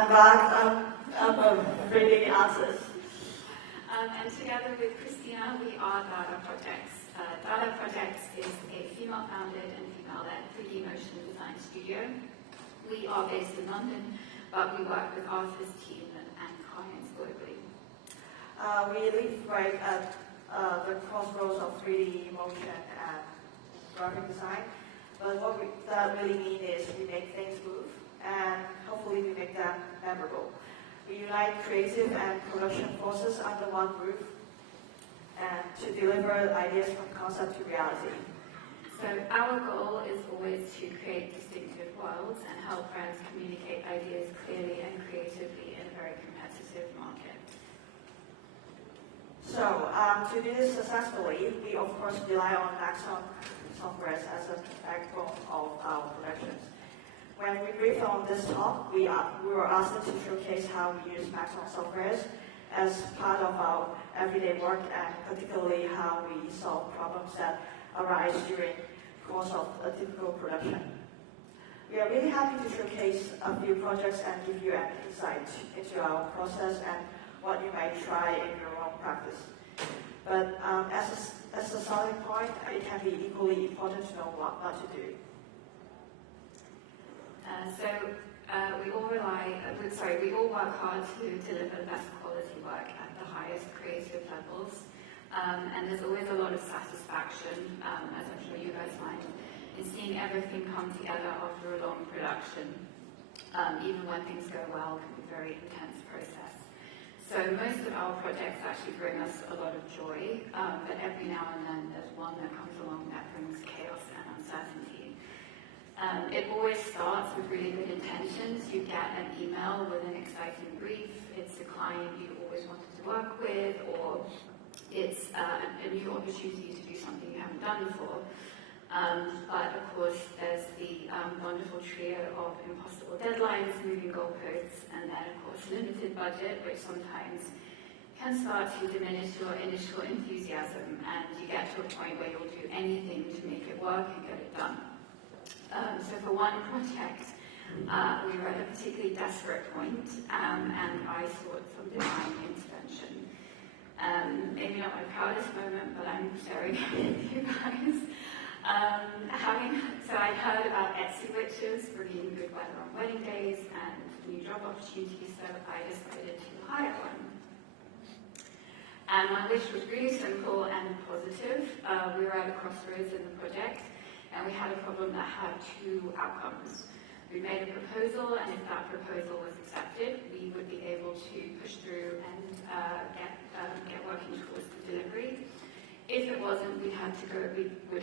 I'm back. I'm a 3D artist. And together with Christina, we are Dada Projects. Dada Projects is a female-founded and female-led 3D motion design studio. We are based in London, but we work with artists, team, and clients globally. We live right at the crossroads of 3D motion and graphic design. But what that really means is we make things move, and hopefully we make them memorable. We unite creative and production forces under one roof and to deliver ideas from concept to reality. So our goal is always to create distinctive worlds and help brands communicate ideas clearly and creatively in a very competitive market. So to do this successfully, we of course rely on Maxon software as a backbone of our productions. When we briefed on this talk, we were asked to showcase how we use Maxon software as part of our everyday work, and particularly how we solve problems that arise during the course of a typical production. We are really happy to showcase a few projects and give you an insight into our process and what you might try in your own practice. But as a starting point, it can be equally important to know what to do. We all work hard to deliver the best quality work at the highest creative levels. And there's always a lot of satisfaction, as I'm sure you guys find, in seeing everything come together after a long production. Even when things go well, it can be a very intense process. So most of our projects actually bring us a lot of joy, but every now and then there's one that comes along that brings chaos and uncertainty. It always starts with really good intentions. You get an email with an exciting brief. It's a client you always wanted to work with, or it's a new opportunity to do something you haven't done before. But of course, there's the wonderful trio of impossible deadlines, moving goalposts, and then of course limited budget, which sometimes can start to diminish your initial enthusiasm, and you get to a point where you'll do anything to make it work and get it done. So for one project, we were at a particularly desperate point, and I sought some divine intervention. Maybe not my proudest moment, but I'm sharing it with you guys. So I'd heard about Etsy witches bringing good weather on wedding days and new job opportunities, so I decided to hire one. And my wish was really simple and positive. We were at a crossroads in the project, and we had a problem that had two outcomes. We made a proposal, and if that proposal was accepted, we would be able to push through and get working towards the delivery. If it wasn't, we would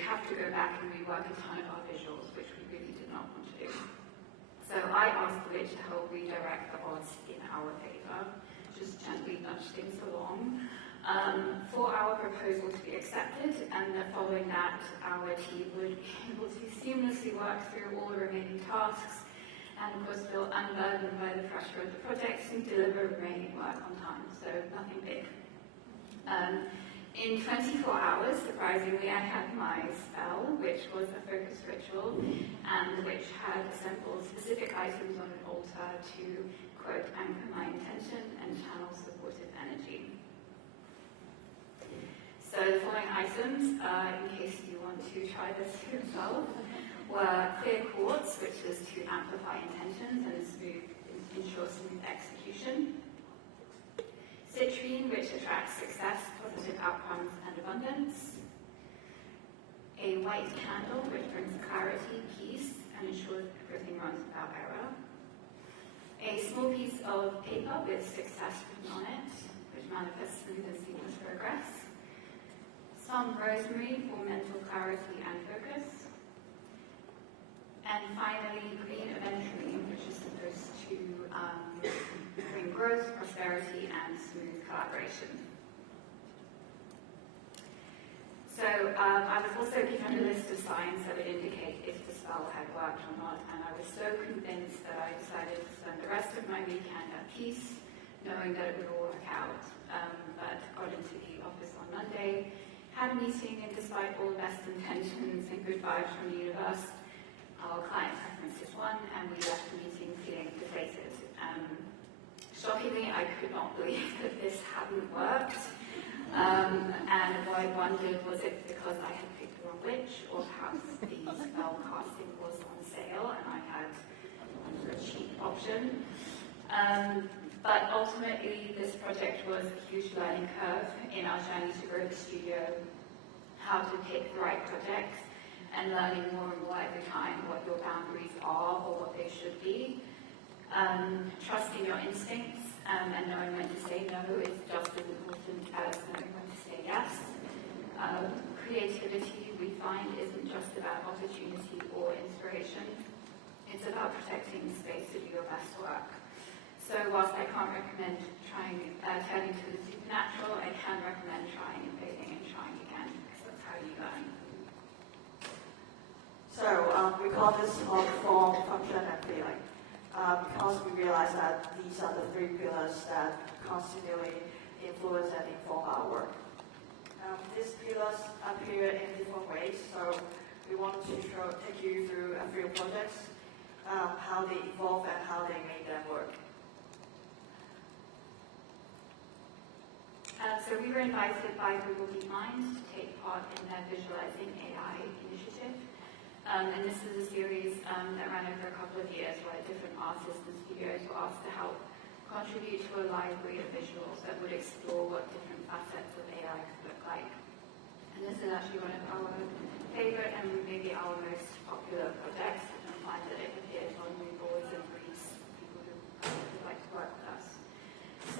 have to go back and rework a ton of our visuals, which we really did not want to do. So I asked the witch to help redirect the odds in our favor, just gently nudge things along. For our proposal to be accepted, and then following that, our team would be able to seamlessly work through all the remaining tasks, and of course feel unburdened by the pressure of the project and deliver remaining work on time, so nothing big. In 24 hours, surprisingly, I had my spell, which was a focus ritual, and which had assembled specific items on an altar to, quote, anchor my intention and channel supportive energy. So the following items, in case you want to try this yourself, were clear quartz, which was to amplify intentions and ensure smooth execution. Citrine, which attracts success, positive outcomes, and abundance. A white candle, which brings clarity, peace, and ensures everything runs without error. A small piece of paper with success written on it, which manifests smooth and seamless progress. Some rosemary for mental clarity and focus. And finally, green aventurine, which is supposed to bring growth, prosperity, and smooth collaboration. So I was also given a list of signs that would indicate if the spell had worked or not, and I was so convinced that I decided to spend the rest of my weekend at peace, knowing that it would all work out. But got into the office on Monday, had a meeting, and despite all the best intentions and good vibes from the universe, our client preferences won, and we left the meeting feeling deflated. Shockingly, I could not believe that this hadn't worked. And what I wondered, was it because I had picked the wrong witch, or perhaps the spell casting was on sale and I had a cheap option. But ultimately, this project was a huge learning curve in our journey to grow the studio, how to pick the right projects, and learning more and more every time what your boundaries are or what they should be. Trusting your instincts and knowing when to say no is just as important as knowing when to say yes. Creativity, we find, isn't just about opportunity or inspiration. It's about protecting space to do your best work. So whilst I can't recommend turning to the supernatural, I can recommend trying and failing and trying again, because that's how you learn. So we call this form, function, and feeling, because we realize that these are the three pillars that constantly influence and inform our work. These pillars appear in different ways, so we want to take you through a few projects, how they evolve and how they make them work. So we were invited by Google Deepmind to take part in their Visualizing AI initiative. And this was a series that ran over a couple of years where different artists and studios were asked to help contribute to a library of visuals that would explore what different facets of AI could look like. And this is actually one of our favorite and maybe our most popular projects. You can find that it appears on mood boards and briefs for people who would like to work with us.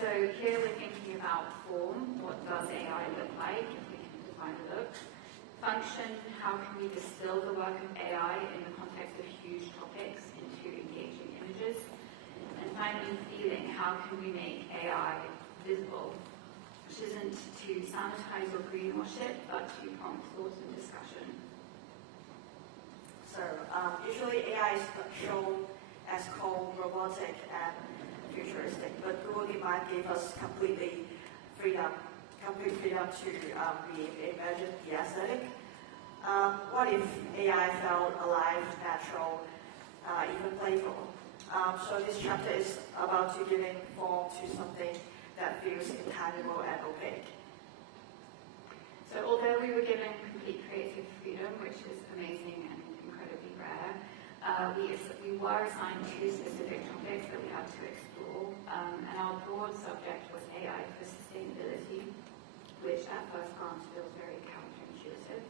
So here we're thinking about form. What does AI look like if we can define a look? Function, how can we distill the work of AI in the context of huge topics into engaging images? And finally, feeling, how can we make AI visible, which isn't to sanitize or greenwash it, but to prompt thought and discussion. So usually AI is shown as cold, robotic, and futuristic, but Google Deepmind gave us complete freedom to reimagine the aesthetic. What if AI felt alive, natural, even playful? So this chapter is about to giving form to something that feels intangible and opaque. So although we were given complete creative freedom, which is amazing and incredibly rare, we were assigned two specific topics that we had to explore, and our broad subject was AI for sustainability, which at first glance feels very counterintuitive.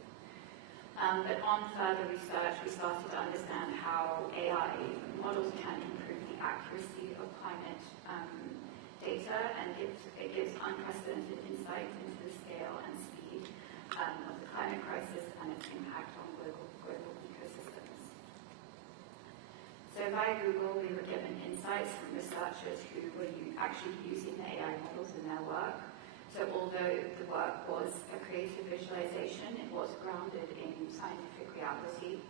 But on further research, we started to understand how AI models can improve the accuracy of climate data, and it gives unprecedented insight into the scale and speed of the climate crisis and its impact on global ecosystems. So via Google, we were given insights from researchers who were actually using the AI models in their work. So although the work was a creative visualization, it was grounded in scientific reality.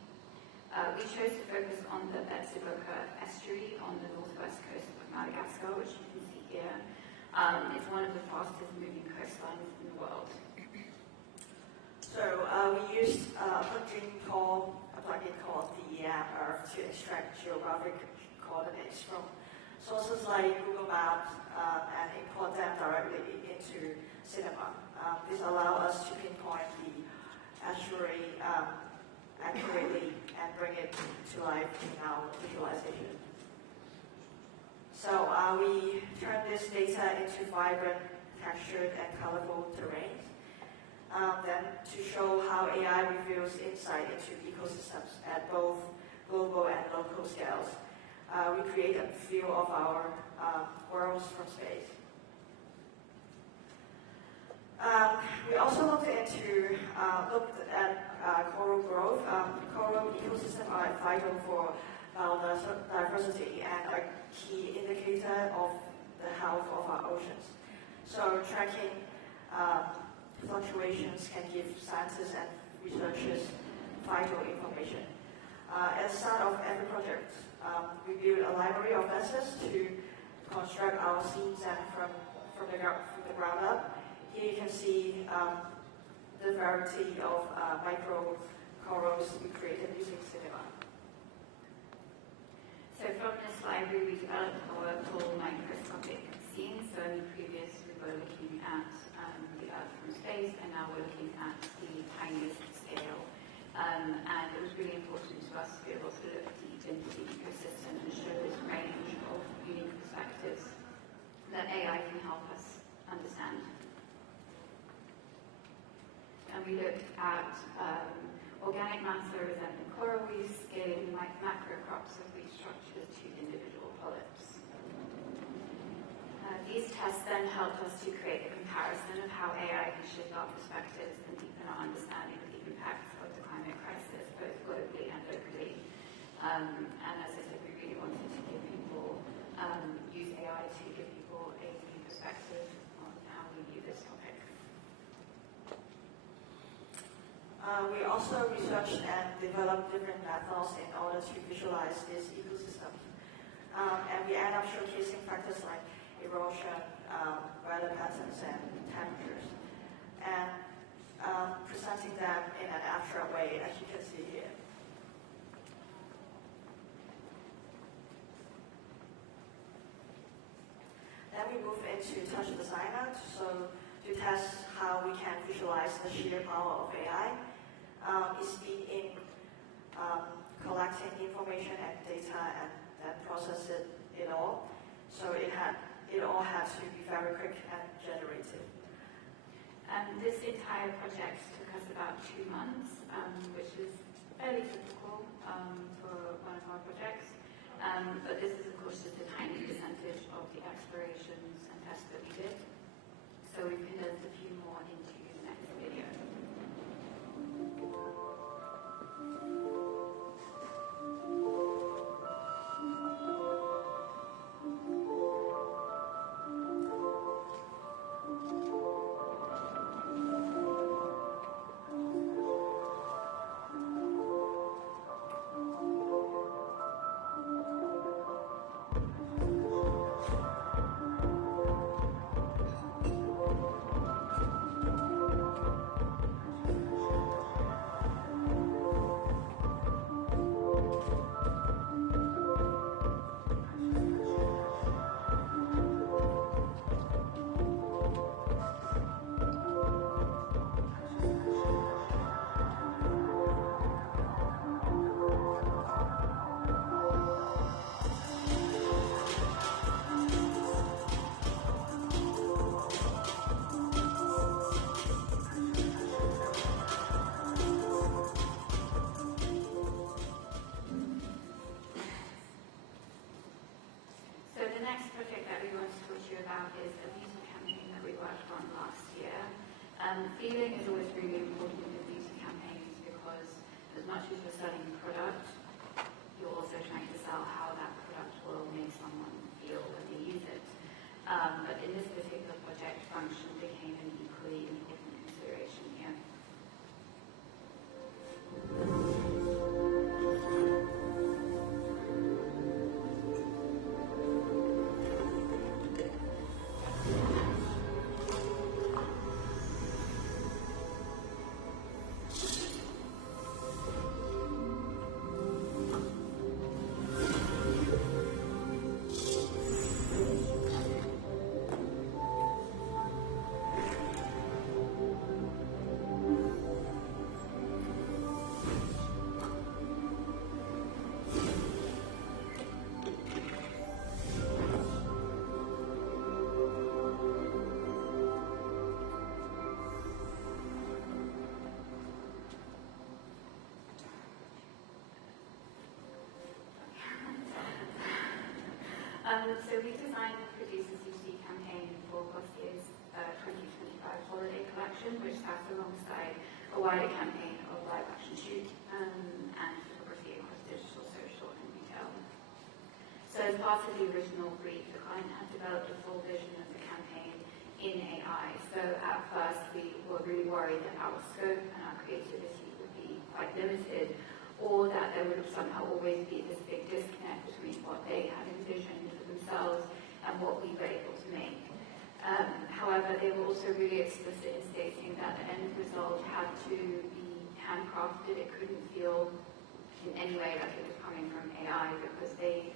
We chose to focus on the Barcelona estuary on the northwest coast of Madagascar, which you can see here. It's one of the fastest moving coastlines in the world. So we used a plugin called DEM to extract geographic coordinates from sources like Google Maps and import them directly into Cinema. This allows us to pinpoint the estuary accurately and bring it to life in our visualization. So we turn this data into vibrant, textured, and colorful terrains. Then to show how AI reveals insight into ecosystems at both global and local scales, we create a view of our worlds from space. We also looked at coral growth. Coral ecosystems are vital for biodiversity and a key indicator of the health of our oceans. So tracking fluctuations can give scientists and researchers vital information. At the start of every project, we build a library of assets to construct our scenes and from the ground up. Here you can see the variety of micro corals we created using Cinema. So from this library, we developed our full microscopic seen. So in the previous, we were looking at the Earth from space, and now we're looking at the tiniest scale. And it was really important to us to be able to look deep into the ecosystem and show this range of unique perspectives that AI can help us understand. And we looked at organic matter resembling coral reefs, scaling macro crops of reef structures to individual polyps. These tests then helped us to create a comparison of how AI can shift our perspectives and deepen our understanding of the impacts of the climate crisis, both globally and locally. And as I said, we really wanted to give people, use AI to give people a new perspective on how we view this topic. We also researched and developed different methods in order to visualize this ecosystem. And we end up showcasing factors like erosion, weather patterns, and temperatures, and presenting them in an abstract way, as you can see here. Then we move into touch designer, so to test how we can visualize the sheer power of AI. It's been in collecting information and data and then process it all. So it all has to be very quick and generative. This entire project took us about 2 months, which is fairly typical for one of our projects. But this is, of course, just a tiny percentage of the explorations and tests that we did. So we've condensed a few more into the next video. Feeling is always really important in beauty campaigns because as much as you're selling a product, you're also trying to sell how that product will make someone feel when they use it. But in this particular project, function became an equally important consideration here. So we designed and produced a CGI campaign for Glossier's 2025 holiday collection, which sat alongside a wider campaign of live action shoot and photography across digital, social, and retail. So as part of the original brief, the client had developed a full vision of the campaign in AI. So at first we were really worried that our scope and our creativity would be quite limited, or that there would somehow always be this big disconnect between what they had envisioned for themselves and what we were able to make. However, they were also really explicit in stating that the end result had to be handcrafted. It couldn't feel in any way like it was coming from AI because they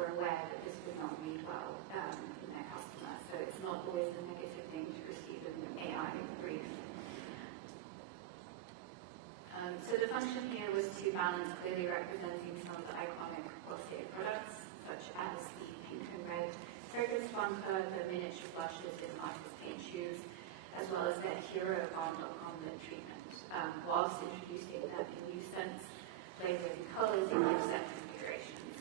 were aware that this would not read well in their customer so it's not always a negative thing to receive an AI brief. So the function here was to balance clearly representing some of the iconic Glossier products, such as the pink and red fragrance bunker, the miniature blushes in artist paint shoes, as well as their hero balm.com lip treatment, whilst introducing them in new scents, flavors and colors in new scent configurations.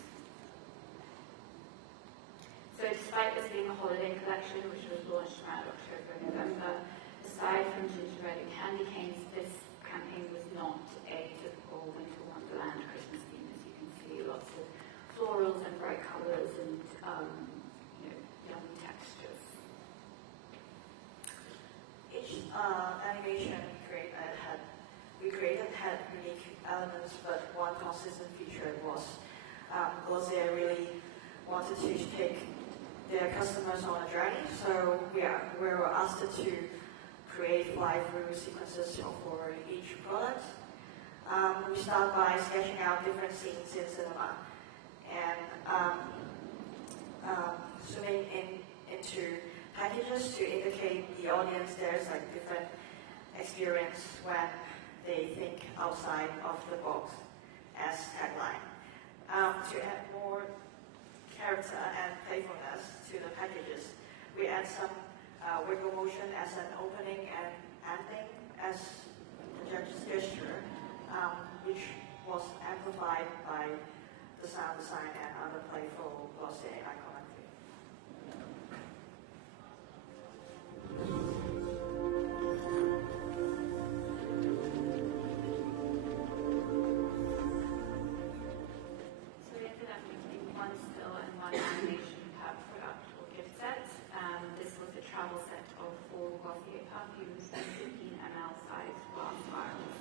So despite this being a holiday collection, which was launched around October and November, aside from gingerbread and candy canes, this campaign was not a typical winter wonderland Christmas theme. As you can see, lots of florals and bright colors and yummy textures. Each animation we created had unique elements, but one consistent feature was Glossier really wanted to take their customers on a journey. So we were asked to create fly-through sequences for each product. We start by sketching out different scenes in cinema and zooming into packages to indicate the audience there's like different experience when they think outside of the box as tagline. To add more character and playfulness to the packages, we add some wiggle motion as an opening and ending as a gesture, which was amplified by the sound design and other playful Glossier iconography. So we ended up making one still and one animation per product or gift set. This was a travel set of 4 Glossier perfumes and 15 ml size glass vials.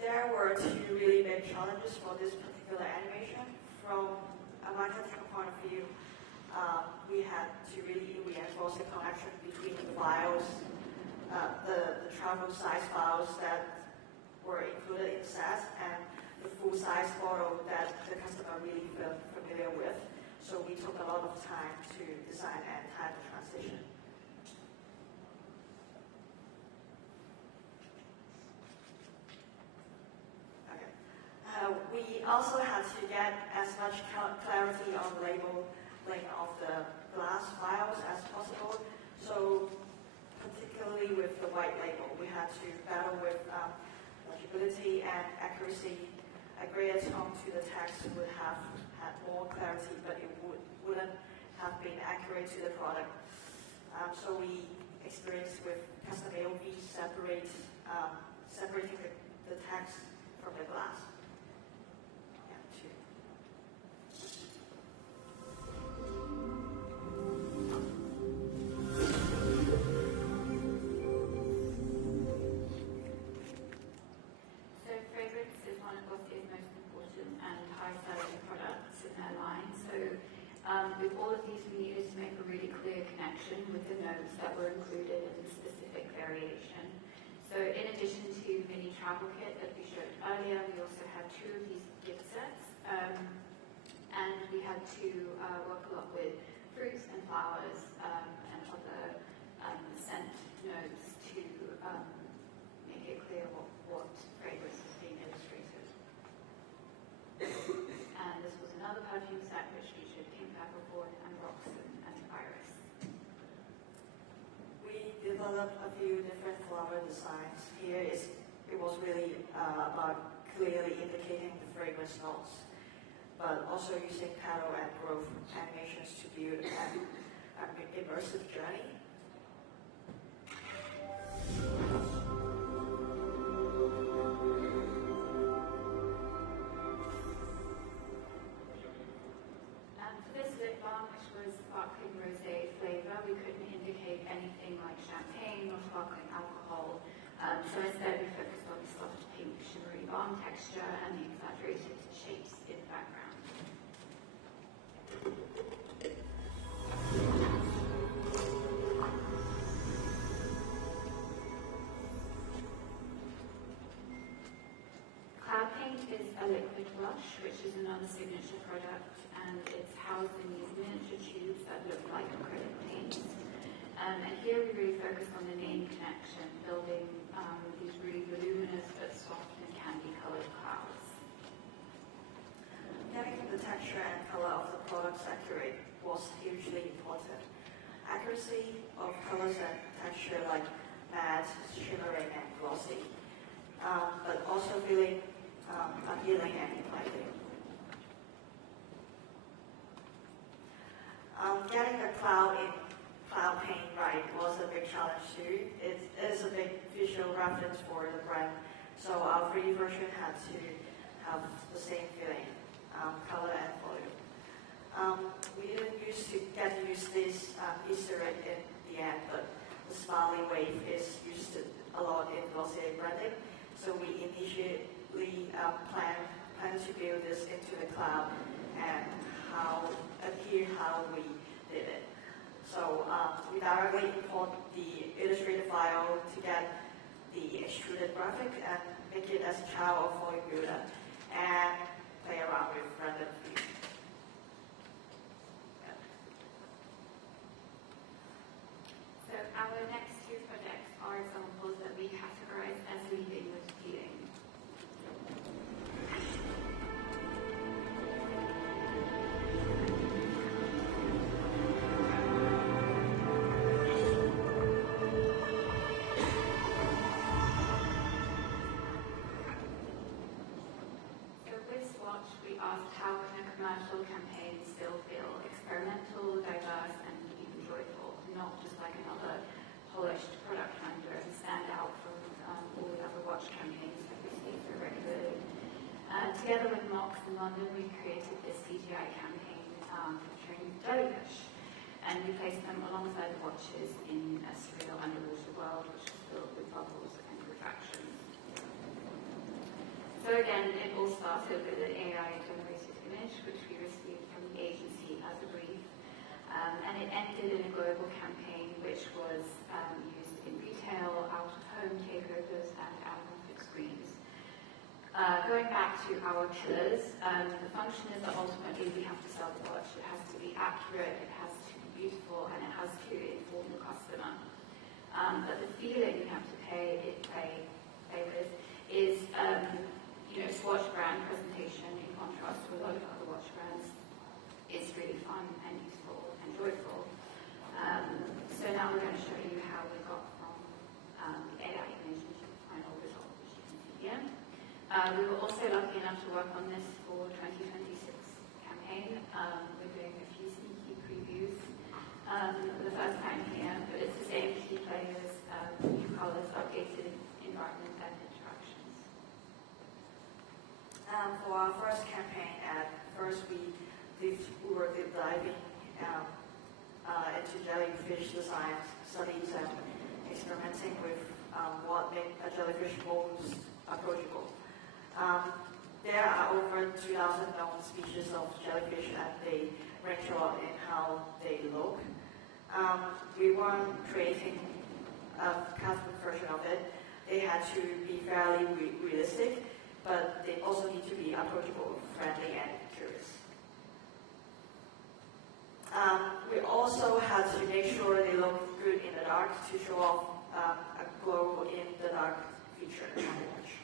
There were 2 really big challenges for this particular animation. From a marketing point of view, we had to really reinforce the connection between the files, the travel size files that were included in the set, and the full-size photo that the customer really felt familiar with. So we took a lot of time to design and time the transition. Okay. We also had to get as much clarity on the labeling of the glass files as possible. So particularly with the white label, we had to battle with legibility and accuracy. A grayer tone to the text would have had more clarity, but it wouldn't have been accurate to the product. So we experienced with custom AOV separating the text from the glass. With all of these, we needed to make a really clear connection with the notes that were included in the specific variation. So in addition to mini travel kit that we showed earlier, we also had 2 of these gift sets. And we had to work a lot with fruits and flowers and other scent notes to make it clear what fragrance was being illustrated. And this was another perfume set which featured pink peppercorn and Roxanne and Iris. We developed a few different flower designs. It was really about clearly indicating the fragrance notes, but also using petal and growth animations to build an immersive journey. Sparkling rosé flavor, we couldn't indicate anything like champagne or sparkling alcohol, so instead we focused on the soft pink shimmery balm texture and the exaggerated shapes in the background. Cloud Paint is a liquid blush, which is another signature product, and it's housed in these miniature tubes accurate was hugely important. Accuracy of colors and texture like matte, shimmering, and glossy, but also feeling appealing and inviting. Getting the cloud paint right was a big challenge too. It is a big visual reference for the brand, so our free version had to have the same feeling, color and volume. We didn't used to get to use this Easter egg in the end, but the smiley wave is used a lot in Glossier branding, so we initially planned to build this into the cloud and here how we did it. So we directly import the Illustrator file to get the extruded graphic and make it as a child of volume builder and play around with random view. Yeah. So our next two projects are examples that we categorize as leading with feeling. Swatch, we asked how can a commercial campaign still feel experimental, diverse, and even joyful, not just like another polished product finder and stand out from all the other watch campaigns that we see so regularly. Together with Mox in London, we created this CGI campaign featuring jellyfish, and we placed them alongside the watches in a surreal underwater world which is filled with bubbles and refractions. So again, it all started with an AI-generated image, which we received from the agency as a brief, and it ended in a global campaign which was used in retail, out-of-home takeovers, and out-of-big screens. Going back to our pillars, the function is that ultimately we have to sell the watch. It has to be accurate, it has to be beautiful, and it has to inform the customer. But the feeling you have to play with is Swatch brand presentation, in contrast to a lot of other watch brands, is really fun and useful and joyful. So now we're going to show you how we got from the AI image into the final result, which you can see here. We were also lucky enough to work on this for 2026 campaign. We're doing a few sneaky previews for the first time here, but it's the same key players, new colors, updated environment, and interactions. For our first campaign, at first we were deep diving into jellyfish design studies and experimenting with what makes a jellyfish most approachable. There are over 2,000 known species of jellyfish, and they range a lot in how they look. We weren't creating a custom version of it. They had to be fairly realistic, but they also need to be approachable, friendly, and curious. We also had to make sure they look good in the dark to show off a glow in the dark feature on the watch.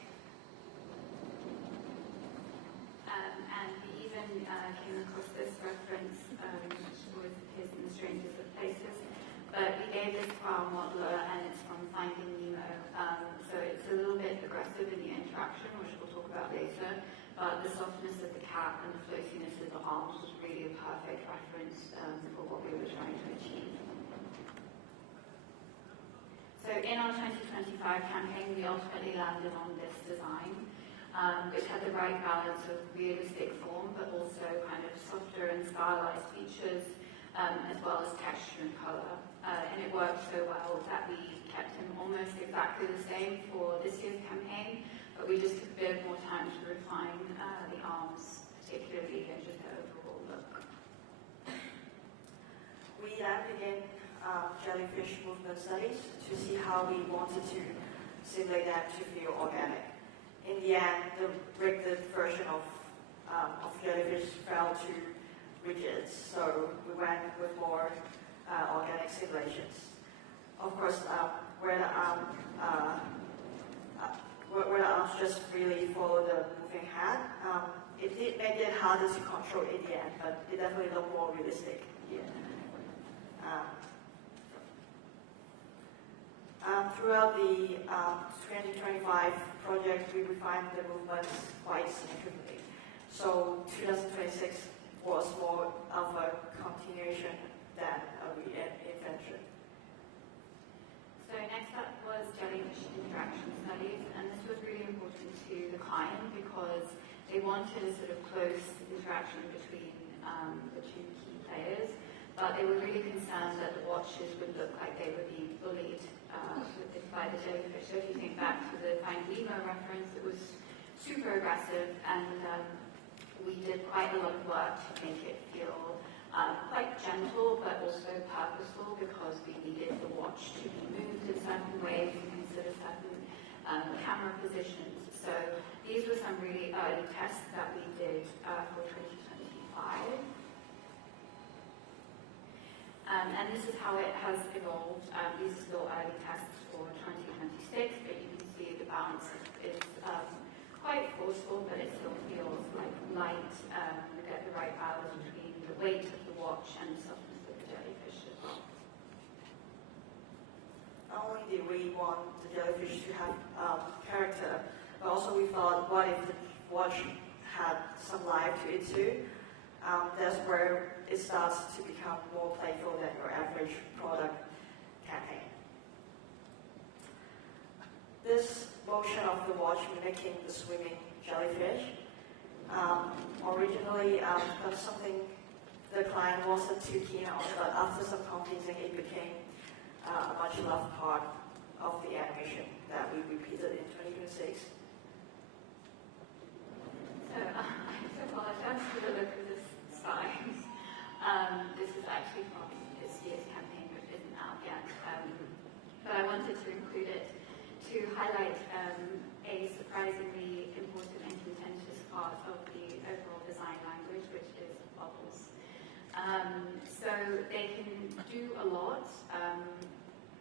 And we even came across this reference, which was his in the strangest of places. But we gave this to our modeler, and it's from Finding Nemo. So it's a little bit aggressive in the interaction, which we'll talk about later. But the softness of the cap and the floatiness of the arms was really a perfect reference for what we were trying to achieve. So in our 2025 campaign, we ultimately landed on this design, which had the right balance of realistic form, but also kind of softer and stylized features, as well as texture and color. And it worked so well that we kept him almost exactly the same for this year's campaign, but we just took a bit more time to refine the arms, particularly, and just the overall look. We then began jellyfish movement studies to see how we wanted to simulate them to feel organic. In the end, the rigged version of jellyfish fell too rigid, so we went with more organic simulations. Of course, where the arms just really follow the moving hand, it did make it harder to control in the end, but it definitely looked more realistic here. Throughout the 2025 project, we refined the movements quite significantly. So 2026 was more of a continuation than a reinvention. So next up was jellyfish interaction studies, and this was really important to the client because they wanted a sort of close interaction between the two key players, but they were really concerned that the watches would look like they were being bullied by the jellyfish. So if you think back to the Find Nemo reference, it was super aggressive, and we did quite a lot of work to make it feel quite gentle but also purposeful, because we needed the watch to be moved in certain ways and consider certain camera positions. So these were some really early tests that we did for 2025. And this is how it has evolved. These are still early tests for 2026, but you can see the balance is quite forceful, but it still feels like light. You get the right balance between the weight of the watch and the softness of the jellyfish as well. Not only did we want the jellyfish to have character, but also we thought, what if the watch had some life to it too? That's where it starts to become more playful than your average product campaign. This motion of the watch mimicking the swimming jellyfish, originally was something the client wasn't too keen on, but after some convincing, it became a much loved part of the animation that we repeated in 2026. So I have to apologize for the look of this slide. This is actually from this year's campaign, which isn't out yet. But I wanted to include it to highlight a surprisingly important and contentious part of the overall design language, which is bubbles. So they can do a lot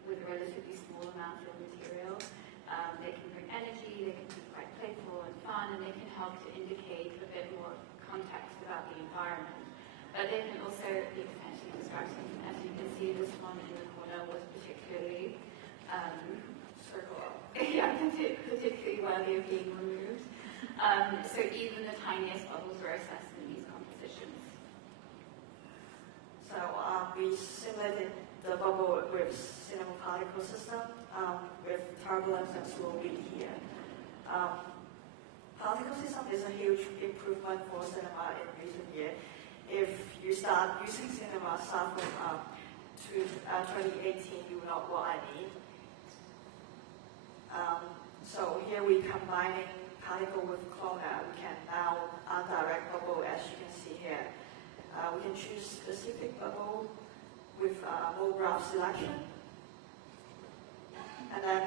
with a relatively small amount of material. They can bring energy, they can be quite playful and fun, and they can help to indicate a bit more context about the environment. But they can also be potentially distracting. As you can see, this one in the corner was particularly particularly worthy of being removed. So even the tiniest bubbles were assessed in these compositions. So we simulated the bubble with cinema particle system with turbulence and slow beat here. Particle system is a huge improvement for cinema in recent years. If you start using cinema start from 2018, you will know what I mean. So here we're combining particle with clona. We can now direct bubble, as you can see here. We can choose specific bubble with more graph selection, and then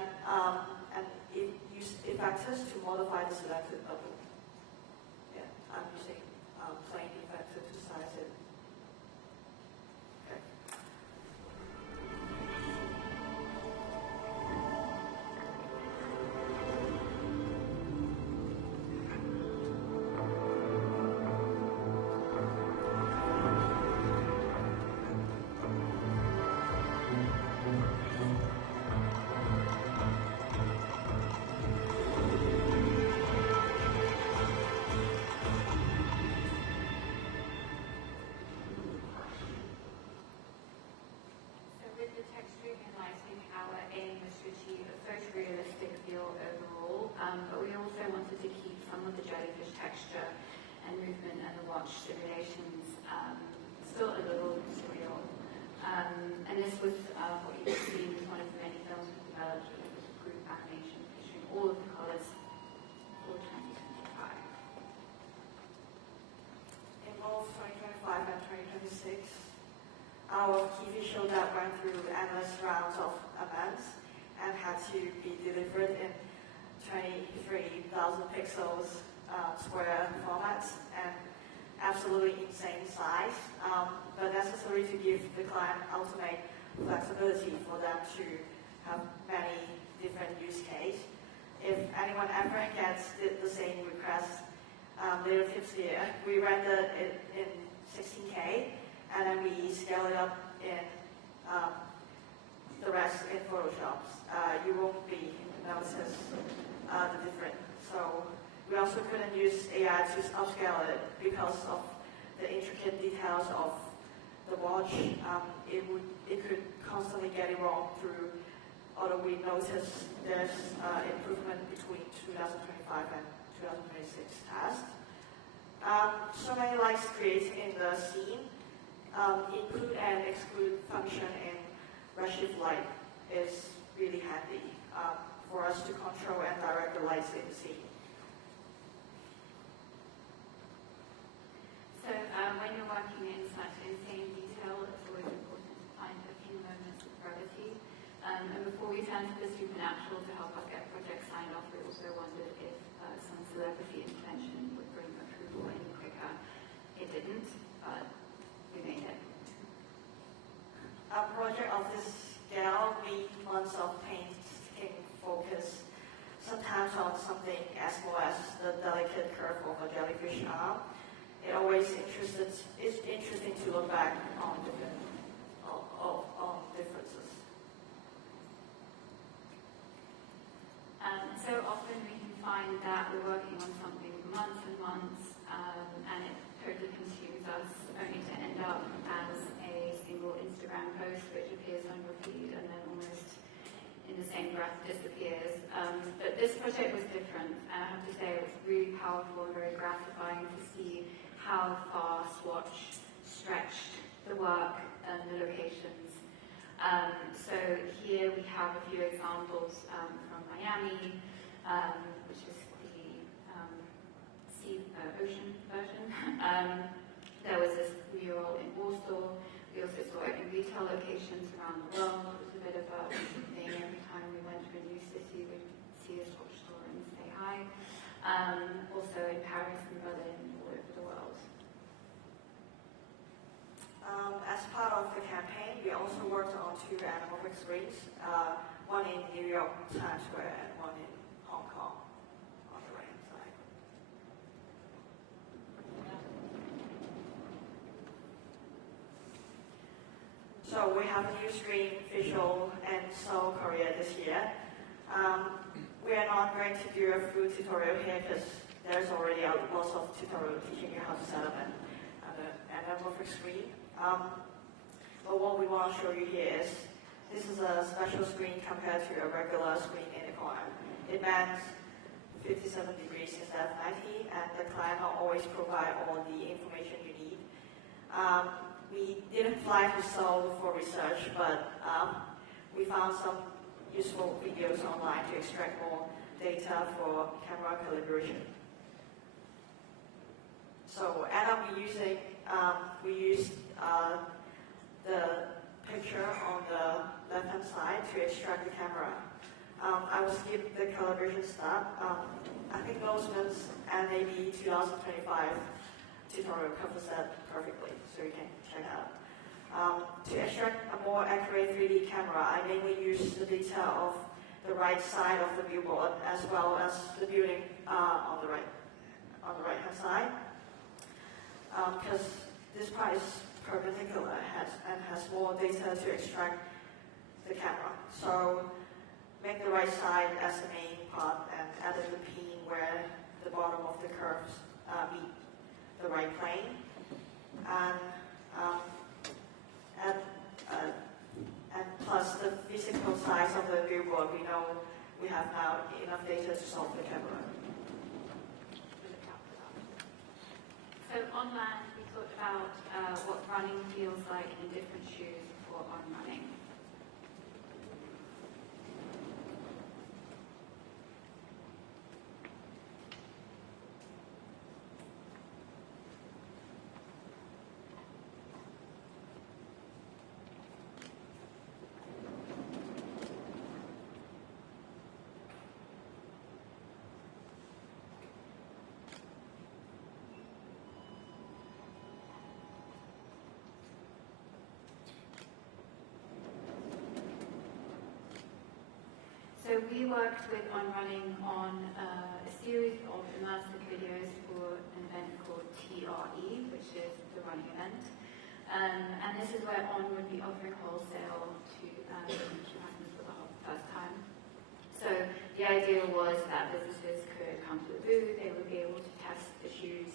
use effectors to modify the selected bubble. Yeah, I'm using plain effector to size it. Okay. But we also wanted to keep some of the jellyfish texture and movement and the watch simulations still a little surreal. And this was what you've seen as one of the many films we developed with a group animation featuring all of the colours for 2025. In both 2025 and 2026, our TV show that went through endless rounds of events and had to be delivered in 23,000 pixels square formats and absolutely insane size, but necessary to give the client ultimate flexibility for them to have many different use cases. If anyone ever gets the same request little tips here. We rendered it in 16K, and then we scale it up in the rest in Photoshop. You won't be notice the difference. So we also couldn't use AI to upscale it because of the intricate details of the watch. It could constantly get it wrong through, although we noticed there's improvement between 2025 and 2026 tasks. So many lights created in the scene. Include and exclude function in redshift light is really handy for us to control and direct the lights in the scene. So when you're working in such insane detail, it's always important to find a few moments of brevity. And before we turn to the supernatural to help us get projects signed off, we also wondered if some celebrity intervention would bring approval any quicker. It didn't, but we made it. A project of this scale needs months of painstaking focus, sometimes on something as small as the delicate curve of a jellyfish arm. It always it's interesting to look back on differences. So often we can find that we're working on something for months and months, and it totally consumes us, only to end up as a single Instagram post which appears on your feed and then almost in the same breath disappears. But this project was different, and I have to say it was really powerful and very gratifying to see how far Swatch stretched the work and the locations. So here we have a few examples from Miami, which is the ocean version. There was this mural in Warsaw. We also saw it in retail locations around the world. It was a bit of a thing. Every time we went to a new city, we'd see a Swatch store and say hi. Also in Paris and Berlin, all over the world. As part of the campaign, we also worked on 2 anamorphic screens, one in New York Times Square and one in Hong Kong on the right-hand side. So we have a new screen visual in Seoul, Korea this year. We are not going to do a full tutorial here because there's already lots of tutorial teaching you how to set up an anamorphic screen. But what we want to show you here is this is a special screen compared to a regular screen in the corner. It bends 57 degrees instead of 90, and the client will always provide all the information you need. We didn't fly to Seoul for research, but we found some useful videos online to extract more data for camera calibration. So end up we used the picture on the left-hand side to extract the camera. I will skip the calibration step. I think Grossman's and maybe 2025 tutorial covers that perfectly, so you can check it out. To extract a more accurate 3D camera, I mainly use the detail of the right side of the viewboard as well as the building on the right-hand side. Because this part is perpendicular and has more data to extract the camera. So make the right side as the main part and add the pin where the bottom of the curves meet the right plane. And plus the physical size of the viewboard, we know we have now enough data to solve the camera. So on land, we thought about what running feels like in different shoes before on running. So we worked with On Running on a series of immersive videos for an event called TRE, which is the running event. And this is where On would be offering wholesale to customers for the first time. So the idea was that businesses could come to the booth, they would be able to test the shoes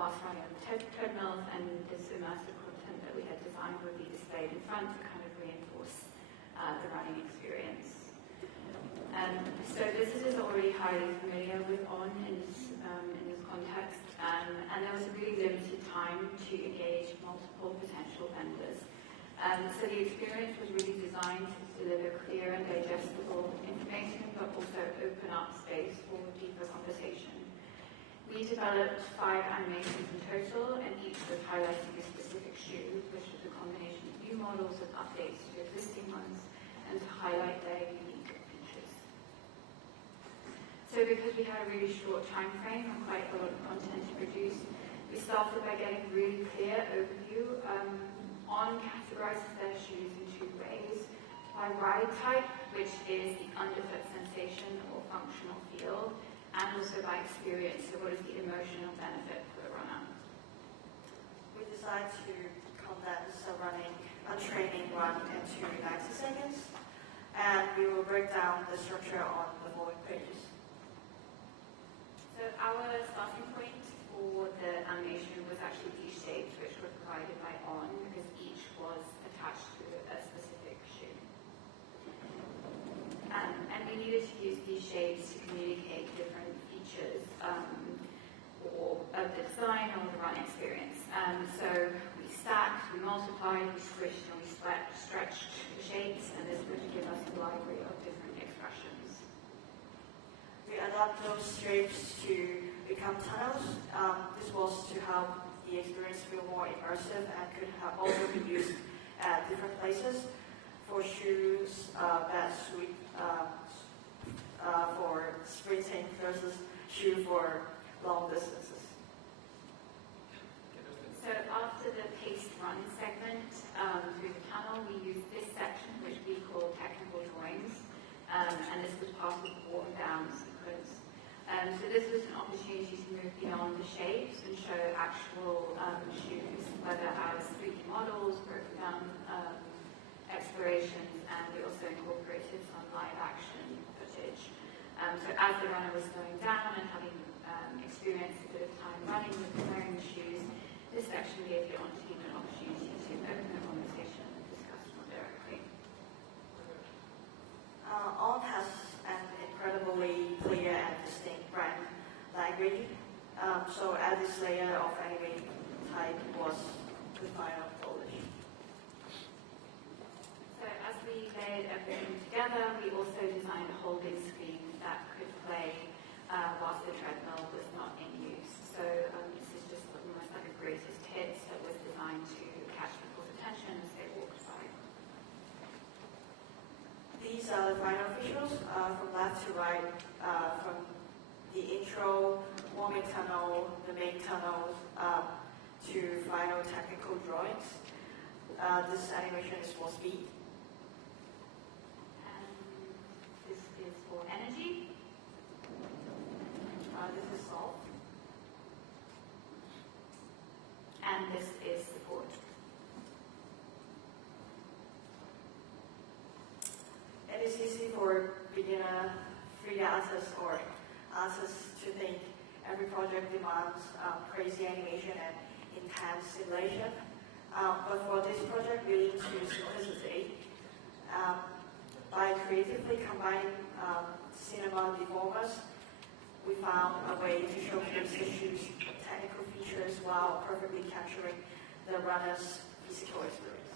whilst running on the treadmills, and this immersive content that we had designed would be displayed in front to kind of reinforce the running experience. So businesses are already highly familiar with On in this context, and there was a really limited time to engage multiple potential vendors. So the experience was really designed to deliver clear and digestible information, but also open up space for deeper conversation. We developed 5 animations in total, and each was highlighting a specific shoe, which was a combination of new models and updates to existing ones, and to highlight their unique features. So because we had a really short time frame and quite a lot of content to produce, we started by getting a really clear overview. On categorizes their shoes in 2 ways: by ride type, which is the underfoot sensation or functional feel, and also by experience, so what is the emotional benefit for the runner. We decided to condense a training run into 90 seconds, and we will break down the structure on the following pages. So our starting point for the animation was actually these shapes, which were provided by On, because each was attached to a specific shoe. And we needed to use these shapes to communicate different features or of the design or the run experience. So we stacked, we multiplied, we squished, and we stretched the shapes, and this would give us a library of different expressions. We adapt those shapes to become tunnels. This was to help the experience feel more immersive and could also be used at different places for shoes that suit for sprinting versus shoe for long distances. So after the paced run segment through the tunnel, we used this section, which we call technical drawings, and this was part of the warm down sequence. So this was an opportunity to move beyond the shapes and show actual shoes, whether as 3D models, broken down explorations, and we also incorporated some live action footage. So as the runner was slowing down and having experienced a bit of time running with wearing the shoes, this section gave the On team an opportunity to open the conversation and discuss more directly. On has an incredibly clear and distinct brand language, so add this layer of anime type was the final polish. So as we layered everything together, we also designed a whole big screen that could play whilst the treadmill was not in use. So this is just almost like a greatest hits that was designed to catch people's attention as they walked by. These are the final visuals from left to right, from the intro, warming tunnel, the main tunnel, to final technical drawings. This animation is for speed. And this is for energy. This is salt. And this is support. It is easy for beginner 3D artists or artists to think every project demands crazy animation and intense simulation. But for this project, we lean to simplicity. By creatively combining cinema deformers, we found a way to showcase the shoe's technical features while perfectly capturing the runner's physical experience.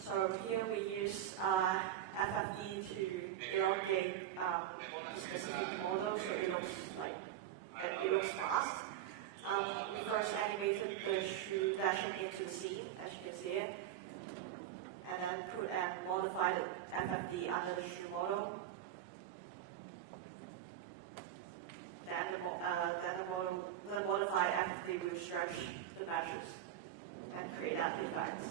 So here we use FFD to elongate the specific model so it looks fast. We first animated the shoe dashing into the scene, as you can see it, and then put and modify the FFD under the shoe model. Then the modified FFD will stretch the meshes and create that effects.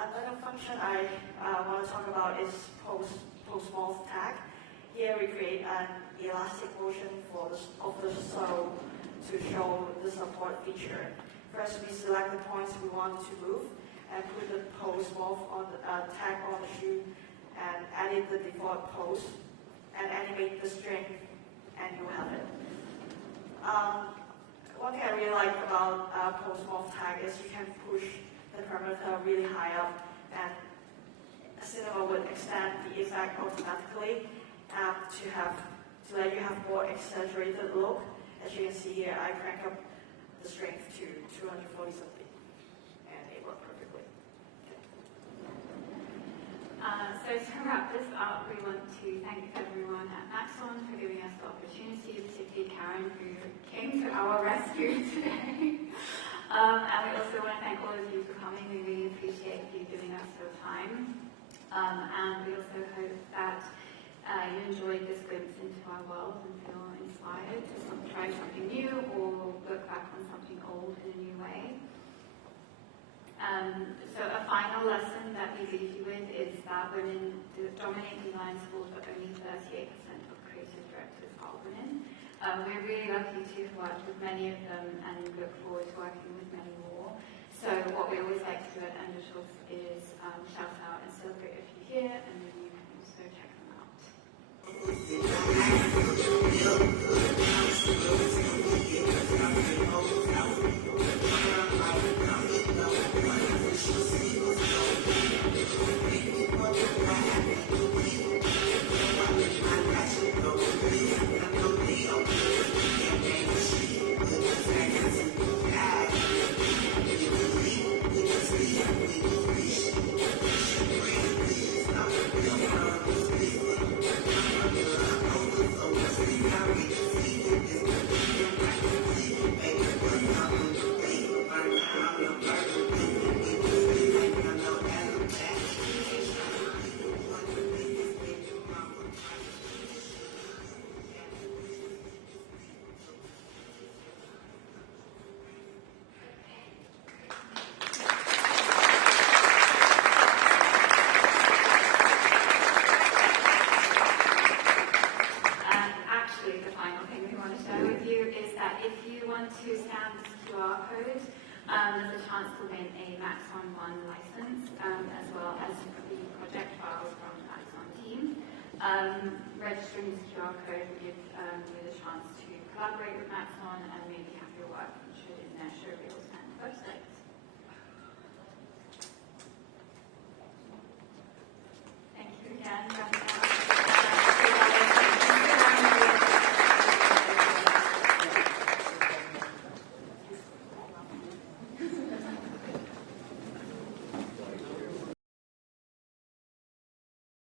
Another function I want to talk about is post-morph tag. Here we create an elastic motion of the sole to show the support feature. First, we select the points we want to move and put the post-morph on the tag on the shoe and edit the default pose and animate the string, and you have it. One thing I really like about post-morph tag is you can push the parameter really high up, and Cinema would extend the effect automatically to let you have more exaggerated look. As you can see here, I crank up the strength to 240 something, and it worked perfectly. Okay. So to wrap this up, we want to thank everyone at Maxon for giving us the opportunity, particularly Karen, who came to our rescue today. And we also want to thank all of you for coming. We really appreciate you giving us your time. And we also hope that you enjoyed this glimpse into our world and feel inspired to try something new or look back on something old in a new way. So a final lesson that we leave you with is that women dominate design schools, but only 38% of creative directors are women. We're really lucky to have worked with many of them and look forward to working with many more. So what we always like to do at end of talks is shout out and celebrate a few here, and then you can also check them out. To scan this QR code, there's a chance to win a Maxon 1 license, as well as the project files from the Maxon team. Registering this QR code will give you the chance to collaborate with Maxon and maybe have your work featured in their show reels and website.